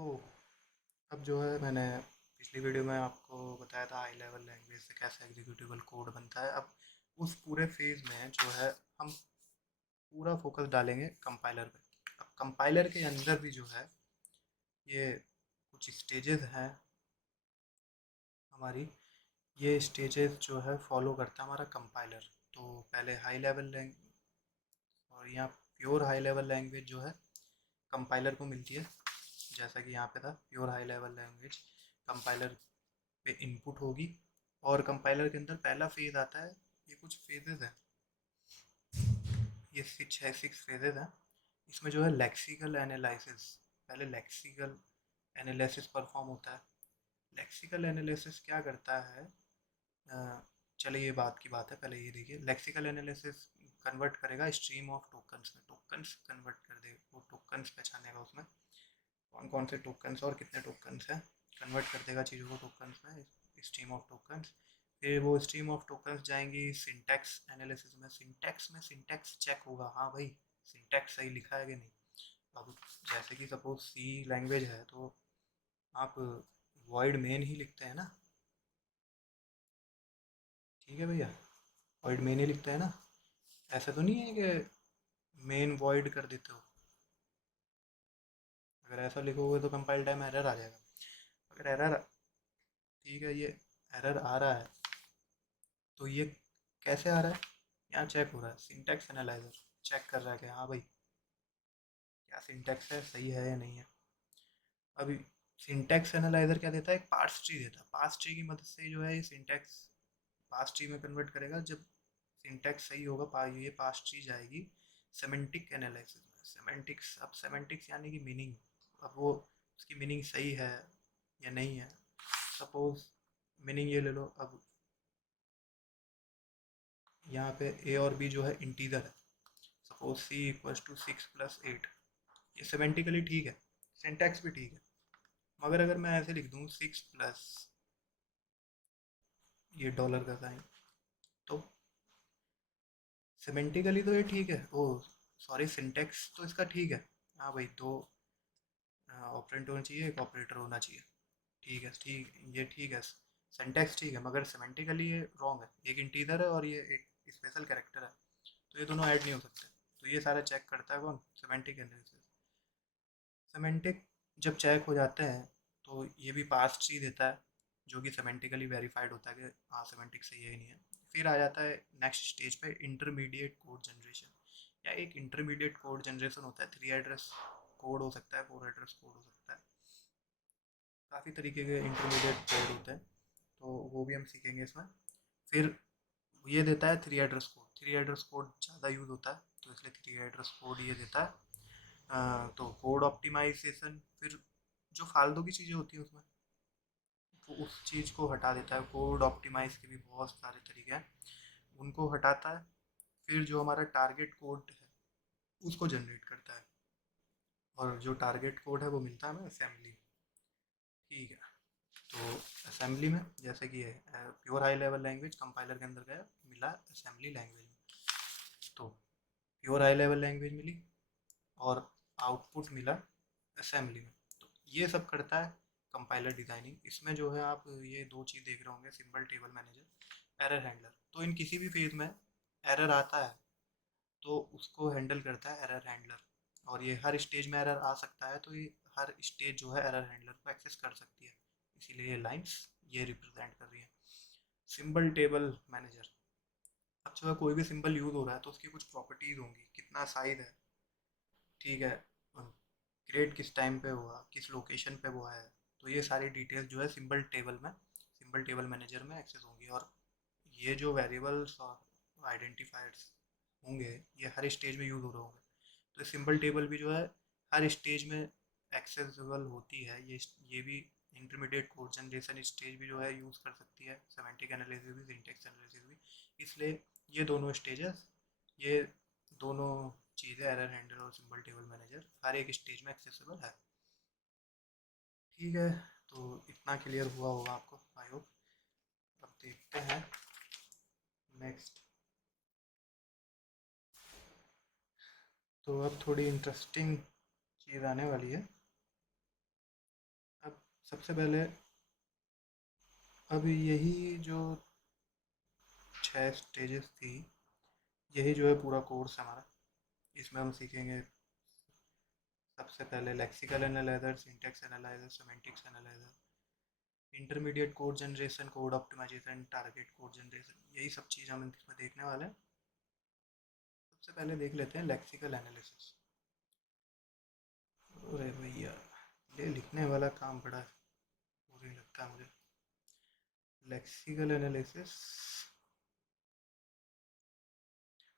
तो अब जो है मैंने पिछली वीडियो में आपको बताया था हाई लेवल लैंग्वेज से कैसे एग्जीक्यूटेबल कोड बनता है। अब उस पूरे फेज़ में जो है हम पूरा फोकस डालेंगे कंपाइलर पे। अब कंपाइलर के अंदर भी जो है ये कुछ स्टेजेस हैं हमारी। ये स्टेजेस जो है फॉलो करता है हमारा कंपाइलर। तो पहले हाई लेवल लैंग और यहाँ प्योर हाई लेवल लैंग्वेज जो है कंपाइलर को मिलती है। जैसा कि यहाँ पे था pure high level language compiler पे इनपुट होगी। और कंपाइलर के अंदर पहला फेज आता है। ये कुछ फेजेस है, ये सिक्स फेजेस हैं। इसमें जो है लेक्सिकल एनालिसिस, पहले लेक्सिकल एनालिसिस परफॉर्म होता है। लेक्सिकल एनालिसिस क्या करता है? अ, चलिए ये बात की बात है, पहले ये देखिए। लेक्सिकल एनालिसिस कन्वर्ट करेगा स्ट्रीम ऑफ टोकन्स में, टोकन्स कन्वर्ट कर देगा, वो टोकन्स पहचानेगा उसमें कौन कौन से टोकन्स और कितने टोकन्स हैं, कन्वर्ट कर देगा चीज़ों को टोकन्स में, स्ट्रीम ऑफ टोकन्स। फिर वो स्ट्रीम ऑफ टोकन्स जाएंगी सिंटैक्स एनालिसिस में। सिंटैक्स चेक होगा, हाँ भाई सिंटैक्स सही लिखा है कि नहीं। अब जैसे कि सपोज सी लैंग्वेज है तो आप वॉइड मेन ही लिखते हैं ना, ठीक है भैया, वॉइड मेन ही लिखते हैं ना। ऐसा तो नहीं है कि मेन वॉइड कर देते हो। अगर ऐसा लिखोगे तो कंपाइल टाइम एरर आ जाएगा। अगर एरर, ठीक है, ये एरर आ रहा है तो ये कैसे आ रहा है? यहाँ चेक हो रहा है, सिंटैक्स एनालाइजर चेक कर रहा है कि हाँ भाई क्या सिंटैक्स है, सही है या नहीं है। अभी सिंटैक्स एनालाइजर क्या देता है? एक पार्स ट्री देता है। पार्स ट्री की मदद से जो है ये सिंटैक्स पार्स ट्री में कन्वर्ट करेगा। जब सिंटैक्स सही होगा ये पार्स ट्री जाएगी सेमेंटिक एनालिसिस में। सेमेंटिक्स, अब सेमेंटिक्स यानी कि मीनिंग। अब वो उसकी मीनिंग सही है या नहीं है। सपोज मीनिंग ये ले लो। अब यहाँ पे ए और बी जो है इंटीजर है। Suppose C equals to 6 + 8। ये सेमेंटिकली ठीक है, सिंटैक्स भी ठीक है। मगर अगर मैं ऐसे लिख दूँ 6+ ये डॉलर का साइन, तो सेमेंटिकली तो ये ठीक है। ओ सॉरी, सिंटैक्स तो इसका ठीक है। हाँ भाई, दो ऑपरेंट होना चाहिए, एक ऑपरेटर होना चाहिए। ठीक है, ठीक, ये ठीक है। सिंटैक्स ठीक है मगर सेमेंटिकली ये रॉन्ग है। एक इंटीजर है और ये एक स्पेशल कैरेक्टर है, तो ये दोनों ऐड नहीं हो सकते। तो ये सारा चेक करता है कौन? Semantic analysis. सेमेंटिक जब चेक हो जाते हैं तो ये भी पास ट्री देता है जो कि सेमेंटिकली वेरीफाइड होता है कि हाँ सेमेंटिक सही है ही नहीं है। फिर आ जाता है नेक्स्ट स्टेज पे इंटरमीडिएट कोड जनरेशन। या एक इंटरमीडिएट कोड जनरेशन होता है। 3 एड्रेस कोड हो सकता है, 4 एड्रेस कोड हो सकता है, काफ़ी तरीके के इंटरमीडिएट कोड होते हैं, तो वो भी हम सीखेंगे इसमें। फिर ये देता है 3 एड्रेस कोड। 3 एड्रेस कोड ज़्यादा यूज़ होता है तो इसलिए 3 एड्रेस कोड ये देता है। तो कोड ऑप्टिमाइजेशन, फिर जो फालतू की चीज़ें होती हैं उसमें वो उस चीज़ को हटा देता है। कोड ऑप्टिमाइज के भी बहुत सारे तरीके हैं, उनको हटाता है। फिर जो हमारा टारगेट कोड है उसको जनरेट करता है। और जो टारगेट कोड है वो मिलता है हमें असेंबली, ठीक है। तो असेंबली में जैसे कि है pure high level language compiler के अंदर गया, मिला असेंबली लैंग्वेज में। तो प्योर हाई लेवल लैंग्वेज मिली और आउटपुट मिला असेंबली में। तो ये सब करता है कंपाइलर डिज़ाइनिंग। इसमें जो है आप ये दो चीज़ देख रहे होंगे, symbol table manager, error handler. तो इन किसी भी फेज़ में एरर आता है तो उसको हैंडल करता है एरर हैंडलर। और ये हर स्टेज में एरर आ सकता है तो ये हर स्टेज जो है एरर हैंडलर को एक्सेस कर सकती है। इसीलिए ये लाइंस ये रिप्रेजेंट कर रही है सिंबल टेबल मैनेजर। अब जो है कोई भी सिंबल यूज़ हो रहा है तो उसकी कुछ प्रॉपर्टीज़ होंगी, कितना साइज है, ठीक है, क्रिएट किस टाइम पे हुआ, किस लोकेशन पे वो है। तो ये सारी डिटेल्स जो है सिंबल टेबल में, सिंबल टेबल मैनेजर में एक्सेस होंगी। और ये जो वेरिएबल्स और आइडेंटिफायर्स होंगे ये हर स्टेज में यूज़ हो रहे होंगे। तो सिंबल टेबल भी जो है हर स्टेज में एक्सेसिबल होती है। ये भी इंटरमीडिएट कोड जनरेशन स्टेज भी जो है यूज़ कर सकती है, सेमेंटिक एनालिसिस भी, सिंटेक्स एनालिसिस भी। इसलिए ये दोनों स्टेजेस, ये दोनों चीज़ें एरर हैंडलर और सिंबल टेबल मैनेजर हर एक स्टेज में एक्सेसिबल है, ठीक है। तो इतना क्लियर हुआ होगा आपको, आई होप। अब देखते हैं नेक्स्ट। तो अब थोड़ी इंटरेस्टिंग चीज़ आने वाली है। सबसे पहले अब यही जो 6 स्टेजेस थी, यही जो है पूरा कोर्स हमारा। इसमें हम सीखेंगे सबसे पहले lexical analyser, syntax analyser, semantics analyser, intermediate code generation, code optimisation, target code generation, यही सब चीज़ हम इसमें देखने वाले हैं। सबसे पहले देख लेते हैं लेक्सिकल एनालिसिस। अरे भैया, ये लिखने वाला काम बड़ा बोरिंग लगता है मुझे। लेक्सिकल एनालिसिस,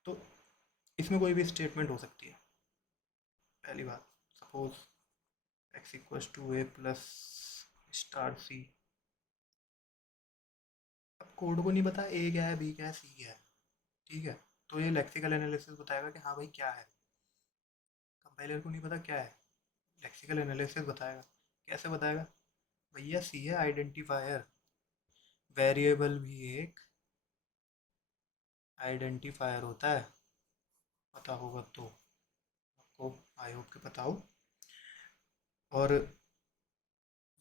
तो इसमें कोई भी स्टेटमेंट हो सकती है। पहली बात, suppose x equals to A plus star C. अब कोड को नहीं पता ए क्या है, बी क्या है, सी क्या है, ठीक है। तो ये लेक्सिकल एनालिसिस बताएगा कि हाँ भाई क्या है। कंपाइलर को नहीं पता क्या है, लेक्सिकल एनालिसिस बताएगा। कैसे बताएगा? भैया सी है आइडेंटिफायर, वेरिएबल भी एक आइडेंटिफायर होता है, पता होगा तो आपको, आई होप के पता हो। और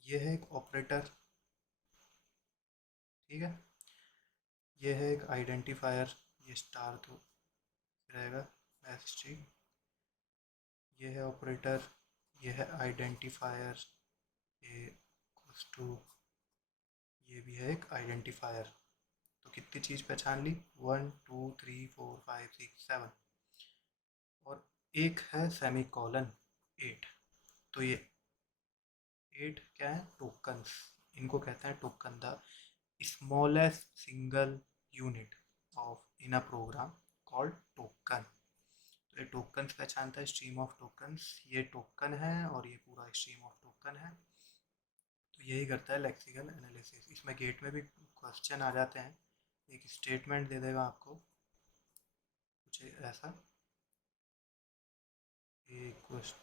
ये है एक ऑपरेटर, ठीक है। ये है एक आइडेंटिफायर, ये स्टार तो रहेगा एस्ट्री। ये है ऑपरेटर, ये है आइडेंटिफायर, ये इक्वल्स टू, ये भी है एक आइडेंटिफायर। तो कितनी चीज़ पहचान ली? 1 2 3 4 5 6 7। और एक है सेमी कॉलन 8। तो ये 8 क्या है? टोकन्स। इनको कहते हैं token, the smallest single unit of in a program called token. तो ये टोकन्स पहचानता है, स्ट्रीम ऑफ टोकन्स, ये टोकन है और ये पूरा स्ट्रीम ऑफ टोकन है। तो यही करता है लेक्सिकल एनालिसिस। इसमें गेट में भी क्वेश्चन आ जाते हैं, एक स्टेटमेंट दे देगा आपको कुछ ऐसा, इक्वल्स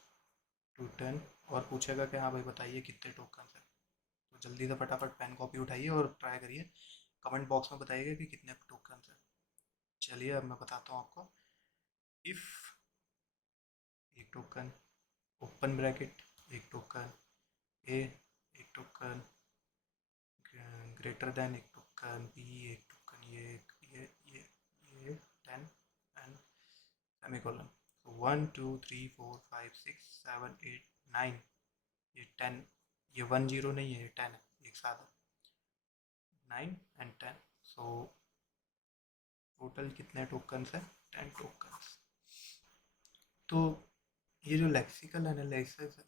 टू 10, और पूछेगा कि हाँ भाई बताइए कितने टोकन है। तो जल्दी से फटाफट पेन कॉपी उठाइए और ट्राई करिए, कमेंट बॉक्स में बताइएगा कि कितने टोकन है। चलिए अब मैं बताता हूँ आपको। इफ़ एक टोकन, ओपन ब्रैकेट एक टोकन, ए एक टोकन, ग्रेटर देन एक टोकन, बी एक टोकन, ये 10 एंड सेमीकोलन। 1 2 3 4 5 6 7 8 9, ये 10, ये 10 नहीं है, ये 10 है, एक साथ है, 9 एंड 10। सो टोटल कितने टोकन्स है? 10 टोकन्स। तो ये जो लेक्सिकल एनालिसिस,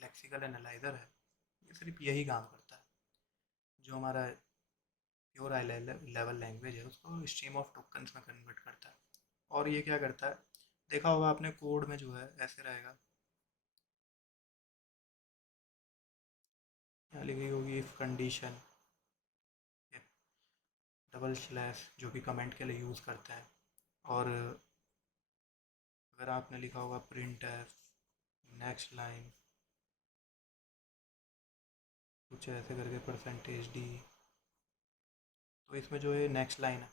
लेक्सिकल एनालाइजर है, ये सिर्फ यही काम करता है। जो हमारा प्योर हाई लेवल लैंग्वेज है उसको स्ट्रीम ऑफ टोकन्स में कन्वर्ट करता है। और ये क्या करता है, देखा होगा आपने कोड में जो है ऐसे रहेगा, यहाँ लिखी होगी इफ कंडीशन, डबल स्लैश जो कि कमेंट के लिए यूज़ करते हैं। और अगर आपने लिखा होगा प्रिंट एफ नेक्स्ट लाइन, कुछ ऐसे करके परसेंटेज डी, तो इसमें जो है नेक्स्ट लाइन है।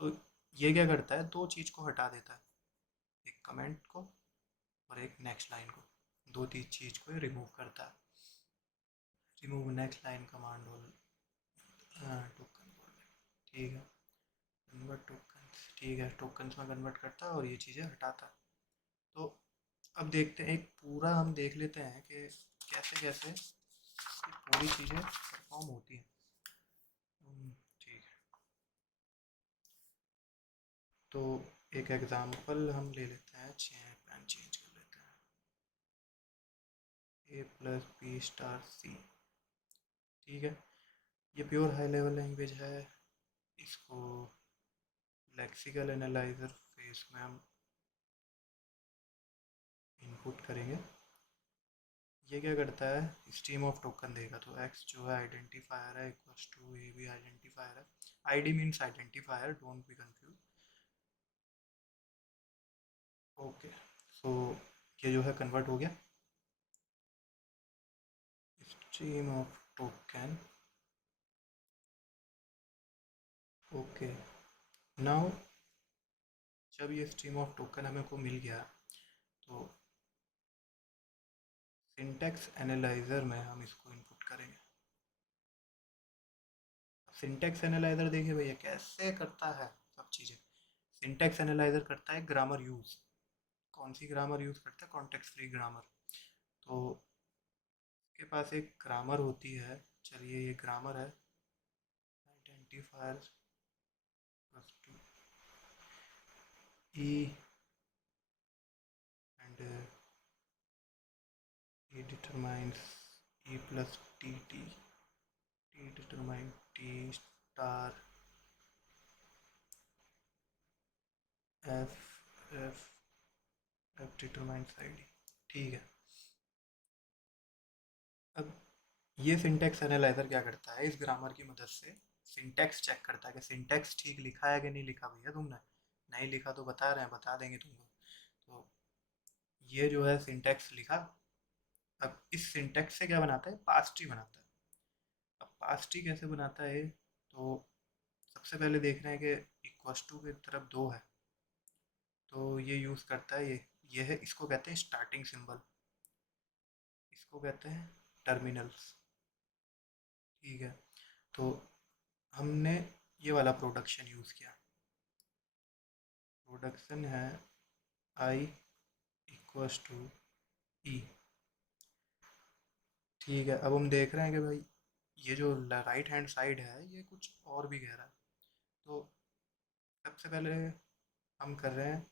तो ये क्या करता है, दो चीज़ को हटा देता है, एक कमेंट को और एक नेक्स्ट लाइन को, दो तीन चीज़ को रिमूव करता है। रिमूव नेक्स्ट लाइन कमांड हो, हाँ टोकन बोल रहे, ठीक है। कन्वर्ट टोकन्स, ठीक है, टोकन्स में कन्वर्ट करता है और ये चीज़ें हटाता है। तो अब देखते हैं, एक पूरा हम देख लेते हैं कि कैसे कैसे ये पूरी चीज़ें परफॉर्म होती हैं। ठीक है, तो एक एग्ज़ाम्पल हम ले लेते हैं, पेन चेंज कर लेते हैं, ए प्लस बी स्टार सी, ठीक है। ये प्योर हाई लेवल लैंग्वेज है, इसको लेक्सिकल एनालाइजर फेस में हम इनपुट करेंगे। ये क्या करता है, स्ट्रीम ऑफ टोकन देगा। तो एक्स जो है आइडेंटिफायर है, इक्वल्स टू ए भी आइडेंटिफायर है, ID means identifier, don't be confuse. Okay, so ये जो है कन्वर्ट हो गया, stream of token. Okay, now जब ये स्ट्रीम ऑफ टोकन हमें को मिल गया, तो सिंटैक्स एनालाइजर में हम इसको इनपुट करेंगे। सिंटेक्स एनालाइजर देखिए भैया कैसे करता है सब चीज़ें। सिंटेक्स एनालाइजर करता है ग्रामर यूज़। कौन सी ग्रामर यूज़ करता है? Context free grammar. तो के पास एक ग्रामर होती है। चलिए ये ग्रामर है, identifier to E and E determines E plus T T T determine T star F F F determines I D. ठीक है। अब ये सिंटेक्स एनालाइजर क्या करता है? इस ग्रामर की मदद से सिंटेक्स चेक करता है कि सिंटेक्स ठीक लिखा है कि नहीं लिखा भैया तुमने। नहीं लिखा तो बता रहे हैं, बता देंगे तुमको। तो ये जो है सिंटेक्स लिखा। अब इस सिंटेक्स से क्या बनाता है? पास ट्री बनाता है। अब पास ट्री कैसे बनाता है? तो सबसे पहले देख रहे हैं कि इक्वस टू की तरफ दो है, तो ये यूज़ करता है ये है, इसको कहते हैं स्टार्टिंग सिंबल, इसको कहते हैं टर्मिनल्स। ठीक है। तो हमने ये वाला प्रोडक्शन यूज़ किया। प्रोडक्शन है आई इक्वस टू ई। ठीक है। अब हम देख रहे हैं कि भाई ये जो राइट हैंड साइड है ये कुछ और भी कह रहा है। तो सबसे पहले हम कर रहे हैं,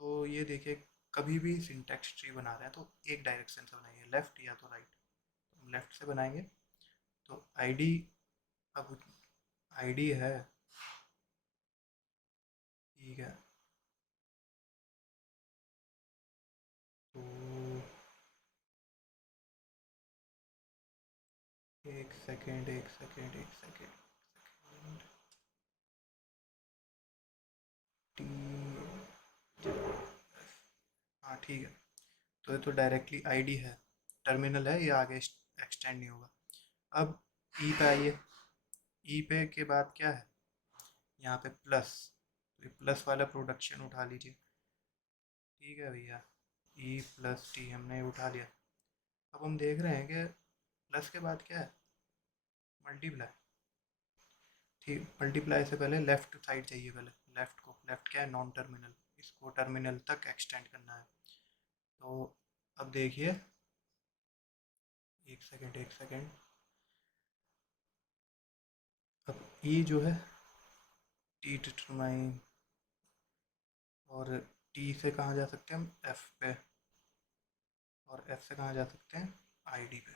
तो ये देखिए कभी भी सिंटैक्स ट्री बना रहे हैं तो एक डायरेक्शन से बनाइए, लेफ़्ट या तो राइट। तो हम लेफ़्ट से बनाएंगे। तो आईडी, अब आईडी है। ठीक है। तो एक सेकेंड एक सेकेंड एक सेकेंड। टी, हाँ ठीक है। तो ये तो डायरेक्टली आईडी है, टर्मिनल है, ये आगे एक्सटेंड नहीं होगा। अब ई पे आइए। ई पे के बाद क्या है? यहाँ पे प्लस, तो ये प्लस वाला प्रोडक्शन उठा लीजिए। ठीक है भैया। ई प्लस टी हमने उठा लिया। अब हम देख रहे हैं कि प्लस के बाद क्या है? मल्टीप्लाई। ठीक, मल्टीप्लाई से पहले लेफ़्ट साइड चाहिए, पहले लेफ़्ट को। लेफ़्ट क्या है? नॉन टर्मिनल, इसको टर्मिनल तक एक्सटेंड करना है। तो अब देखिए, एक सेकेंड एक सेकेंड। अब ई जो है टी डिटरमाइन, और टी से कहाँ जा सकते हैं हम? एफ पे। और एफ से कहाँ जा सकते हैं? आईडी पे।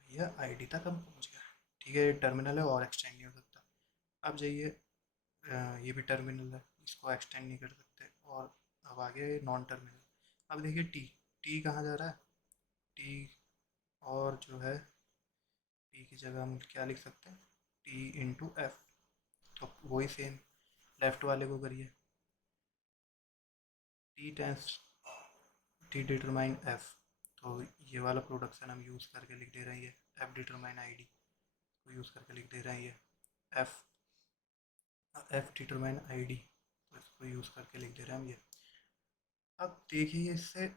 भैया आईडी तक हम पहुँच गए। ठीक है, ये टर्मिनल है और एक्सटेंड नहीं हो सकता। अब जाइए, ये भी टर्मिनल है, इसको एक्सटेंड नहीं कर सकते। और अब आगे नॉन टर्मिनल। अब देखिए टी, टी कहाँ जा रहा है? टी, और जो है टी की जगह हम क्या लिख सकते हैं? T into F. तो वही सेम लेफ्ट वाले को करिए। T tends T determine F. तो ये वाला प्रोडक्शन हम यूज़ करके लिख दे रहे हैं, ये एफ डिटरमाइन आईडी को यूज़ करके लिख दे रहे हैं, ये एफ एफ डिटरमाइन आईडी, तो इसको यूज़ करके लिख दे रहे हैं हम ये। अब देखिए इससे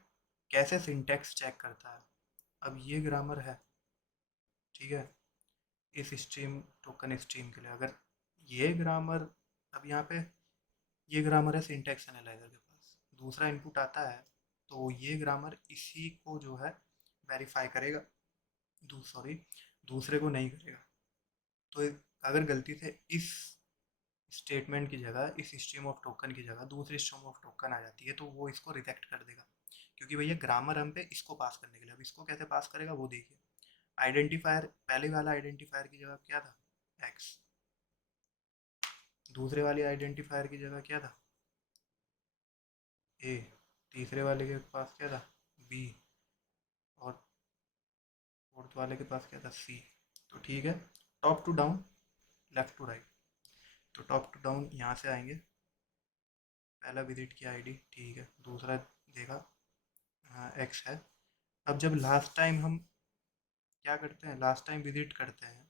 कैसे सिंटेक्स चेक करता है। अब ये ग्रामर है, ठीक है, इस स्ट्रीम टोकन स्ट्रीम के लिए। अगर ये ग्रामर, अब यहाँ पे ये ग्रामर है सिंटेक्स एनालाइजर के पास, दूसरा इनपुट आता है, तो ये ग्रामर इसी को जो है वेरीफाई करेगा, सॉरी दूसरे को नहीं करेगा। तो अगर गलती से इस स्टेटमेंट की जगह, इस स्ट्रीम ऑफ टोकन की जगह दूसरी स्ट्रीम ऑफ टोकन आ जाती है, तो वो इसको रिजेक्ट कर देगा, क्योंकि भैया ग्रामर हम पे इसको पास करने के लिए। अब इसको कैसे पास करेगा वो देखिए। आइडेंटिफायर, पहले वाला आइडेंटिफायर की जगह क्या था? एक्स। दूसरे वाले आइडेंटिफायर की जगह क्या था? ए। तीसरे वाले के पास क्या था? बी। और फोर्थ वाले के पास क्या था? सी। तो ठीक है, top to down, left to right. तो टॉप टू डाउन यहाँ से आएंगे। पहला विजिट किया आईडी, ठीक है। दूसरा देखा, हाँ एक्स है। अब जब लास्ट टाइम हम क्या करते हैं? लास्ट टाइम विजिट करते हैं,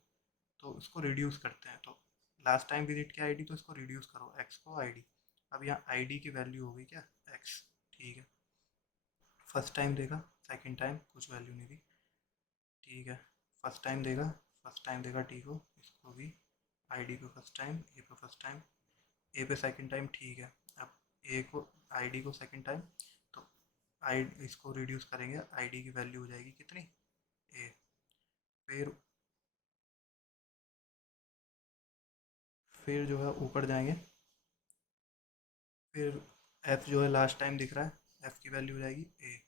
तो इसको रिड्यूस करते हैं। तो लास्ट टाइम विजिट किया आईडी, तो इसको रिड्यूस करो एक्स को आईडी। अब यहाँ आईडी की वैल्यू होगी क्या? एक्स। ठीक है। फर्स्ट टाइम देखा, सेकंड टाइम कुछ वैल्यू नहीं थी। ठीक है, फर्स्ट टाइम देगा, फर्स्ट टाइम देगा टी को, इसको भी, आईडी पे फर्स्ट टाइम, ए पे फर्स्ट टाइम, ए पे सेकंड टाइम, ठीक है। अब ए को, आईडी को सेकंड टाइम, तो आई इसको रिड्यूस करेंगे, आईडी की वैल्यू हो जाएगी कितनी, ए। फिर जो है ऊपर जाएंगे, फिर एफ जो है लास्ट टाइम दिख रहा है, एफ की वैल्यू हो जाएगी ए।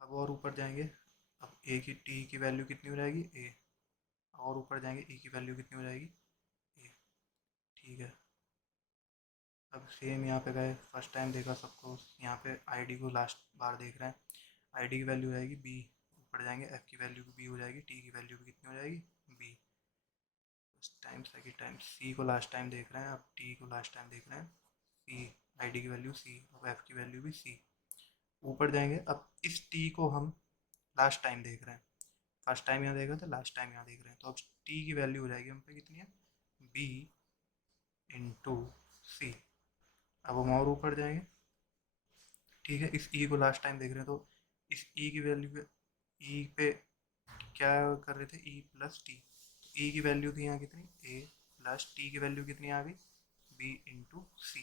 अब और ऊपर जाएंगे, अब ए की, टी की वैल्यू कितनी हो जाएगी, ए। और ऊपर जाएंगे, ई की वैल्यू कितनी हो जाएगी, ए। ठीक है, अब सेम यहाँ पे गए, फर्स्ट टाइम देखा सबको, यहाँ पे आईडी को लास्ट बार देख रहे हैं, आईडी की वैल्यू हो जाएगी बी। ऊपर जाएंगे, एफ की वैल्यू भी बी हो जाएगी, टी की वैल्यू भी कितनी हो जाएगी, B. First time, second time, C को लास्ट टाइम देख रहे हैं, अब टी को लास्ट टाइम देख रहे हैं, सी, आईडी की वैल्यू सी, अब एफ की वैल्यू भी सी। ऊपर जाएंगे, अब इस टी को हम लास्ट टाइम देख रहे हैं, फर्स्ट टाइम यहाँ देखा था, लास्ट टाइम यहाँ देख रहे हैं, तो अब टी की वैल्यू हो जाएगी हम पे कितनी है, बी इंटू सी। अब हम और ऊपर जाएंगे, ठीक है, इस ई को लास्ट टाइम देख रहे हैं, तो इस ई की वैल्यू पे, ई पे क्या कर रहे थे, ई प्लस टी, ई की वैल्यू थी यहाँ कितनी, ए, प्लस टी की वैल्यू कितनी आ गई, बी इंटू सी।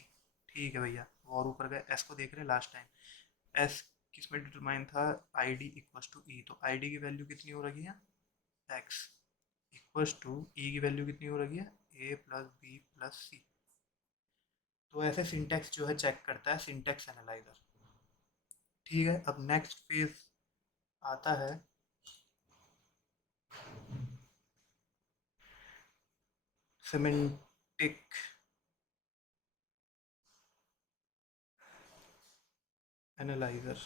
ठीक है भैया, और ऊपर गए, एस को देख रहे हैं लास्ट टाइम, एस किस में डिटरमाइन था, आई डी इक्वस टू ई, तो आई डी की वैल्यू कितनी हो रही है, एक्स, इक्वस टू ई की वैल्यू कितनी हो रही है, ए प्लस बी प्लस सी। तो ऐसे सिंटेक्स जो है चेक करता है सिंटेक्स एनालाइजर। ठीक है, अब नेक्स्ट फेज आता है सिमेंटिक एनालाइजर।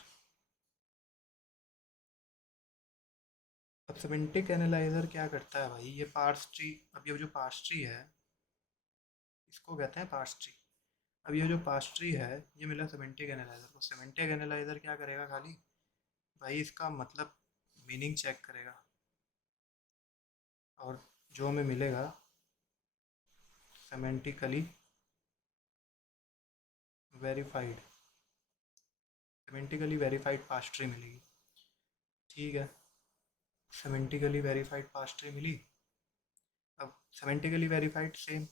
अब सिमेंटिक एनालाइजर क्या करता है भाई, ये पार्स ट्री, अब ये जो पार्स ट्री है, इसको कहते हैं पार्स ट्री। अब ये जो पार्स ट्री है, ये मिला सिमेंटिक एनालाइजर को, सिमेंटिक एनालाइजर क्या करेगा खाली, भाई इसका मतलब मीनिंग चेक करेगा, और जो हमें मिलेगा सेमेंटिकली वेरीफाइड, सेमेंटिकली वेरीफाइड पार्स ट्री मिलेगी। ठीक है, सेमेंटिकली वेरीफाइड पार्स ट्री मिली। अब सेमेंटिकली वेरीफाइड सेम,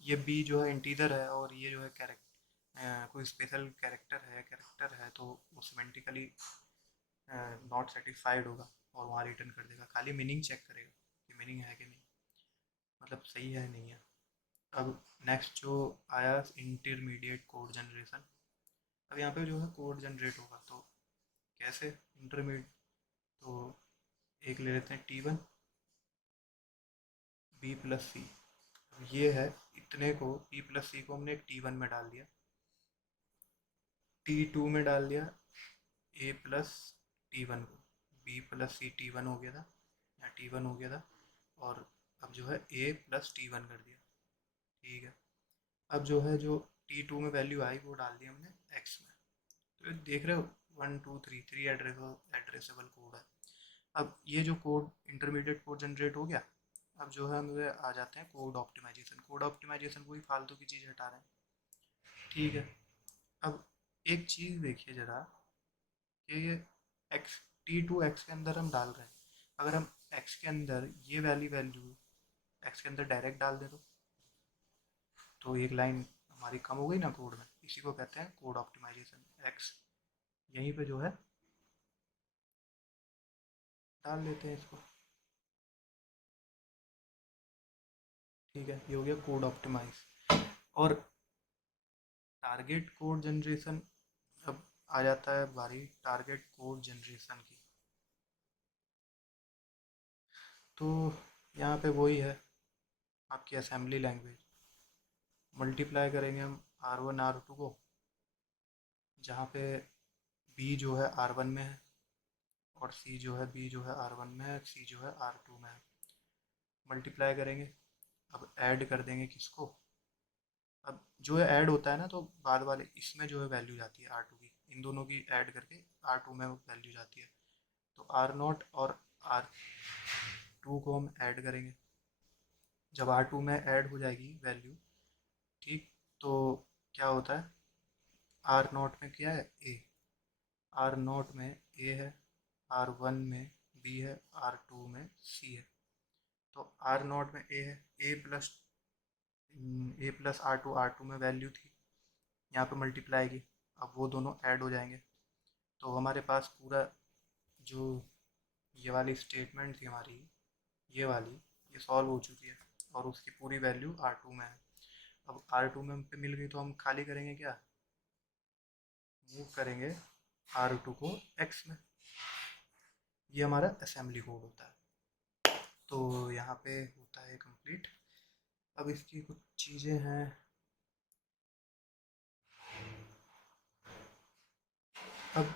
ये बी जो है इंटीजर है, और ये जो है कैरेक्टर, कोई स्पेशल कैरेक्टर है, तो वो सेमेंटिकली नॉट सेटिस्फाइड होगा, और वहाँ रिटर्न कर देगा, खाली मीनिंग चेक करेगा कि मीनिंग है कि नहीं, मतलब सही है नहीं है। अब नेक्स्ट जो आया, इंटरमीडिएट कोड जनरेशन। अब यहाँ पे जो है कोड जनरेट होगा, तो कैसे, इंटरमीडिएट, तो एक ले लेते हैं T1 बी प्लस सी, ये है, इतने को बी प्लस सी को हमने एक T1 में डाल दिया, T2 में डाल दिया ए प्लस T1 को, बी प्लस सी T1 हो गया था, या T1 हो गया था, और अब जो है ए प्लस T1 कर दिया। ठीक है, अब जो है, जो T2 में वैल्यू आई वो डाल दी हमने एक्स में, तो ये देख रहे हो, 1 2 3 3 एड्रेसेबल कोड है। अब ये जो कोड, इंटरमीडिएट कोड जनरेट हो गया, अब जो है मुझे आ जाते हैं कोड ऑप्टिमाइजेशन, कोड ऑप्टिमाइजेशन कोई फालतू की चीज़ हटा रहे हैं। ठीक है, अब एक चीज़ देखिए ज़रा, कि ये एक्स, T2 एक्स के अंदर हम डाल रहे हैं, अगर हम एक्स के अंदर ये वाली वैल्यू एक्स के अंदर डायरेक्ट डाल दें, तो एक लाइन हमारी कम हो गई ना कोड में, इसी को कहते हैं कोड ऑप्टिमाइजेशन। एक्स यहीं पे जो है डाल लेते हैं इसको। ठीक है, ये हो गया कोड ऑप्टिमाइज। और टारगेट कोड जनरेशन, अब आ जाता है बारी टारगेट कोड जनरेशन की। तो यहाँ पे वही है, आपकी असेंबली लैंग्वेज, मल्टीप्लाई करेंगे हम R1 R2 को, जहाँ पे बी जो है R1 में है, और सी जो है, बी जो है R1 में है, सी जो है R2 में है, मल्टीप्लाई करेंगे। अब ऐड कर देंगे किसको, अब जो है ऐड होता है ना, तो बाद वाले इसमें जो है वैल्यू जाती है R2 की, इन दोनों की ऐड करके R2 में वैल्यू जाती है, तो R0 और R2 को हम ऐड करेंगे, जब R2 में ऐड हो जाएगी वैल्यू, ठीक, तो क्या होता है, R0 में क्या है, ए, R0 में ए है, R1 में बी है, R2 में सी है। तो R0 में ए है, ए प्लस R2 में वैल्यू थी, यहाँ पे मल्टीप्लाई की, अब वो दोनों ऐड हो जाएंगे। तो हमारे पास पूरा जो ये वाली स्टेटमेंट थी हमारी, ये वाली, ये सॉल्व हो चुकी है और उसकी पूरी वैल्यू R2 में है। अब R2 में पे मिल गई तो हम खाली करेंगे क्या, मूव करेंगे R2 को X में। ये हमारा असेंबली कोड होता है। तो यहाँ पे होता है कंप्लीट। अब इसकी कुछ चीज़ें हैं। अब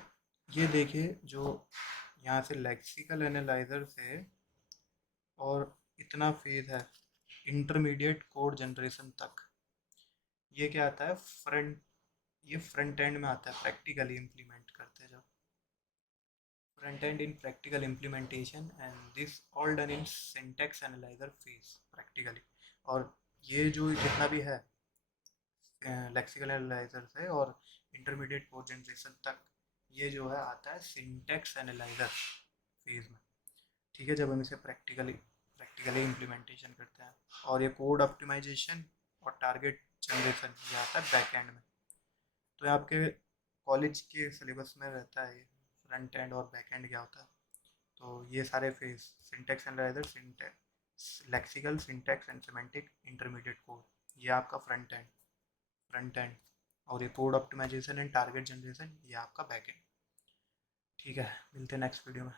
ये देखिए, जो यहाँ से लेक्सिकल एनालाइजर से और इतना फेज है इंटरमीडिएट कोड जनरेशन तक, ये क्या आता है, ये फ्रंट एंड में आता है, प्रैक्टिकली इम्प्लीमेंट करते हैं जब, front and in practical implementation, and this all done in syntax analyser phase practically. और ये जो जितना भी है लेक्सिकल एनालाइजर से और इंटरमीडिएट कोड जनरेशन तक, ये जो है आता है सिंटैक्स एनालाइजर फेज में। ठीक है, जब हम इसे प्रैक्टिकली इम्प्लीमेंटेशन करते हैं। और ये कोड ऑप्टिमाइजेशन और टारगेट जनरेशन ये आता है बैक एंड में। तो ये आपके कॉलेज के सिलेबस में रहता है, फ्रंट एंड और बैक एंड क्या होता है। तो ये सारे phase, syntax analyser, syntax lexical, syntax and semantic, intermediate code, ये आपका फ्रंट एंड। और ये code optimisation and target generation ये आपका बैक एंड। ठीक है, मिलते हैं नेक्स्ट वीडियो में।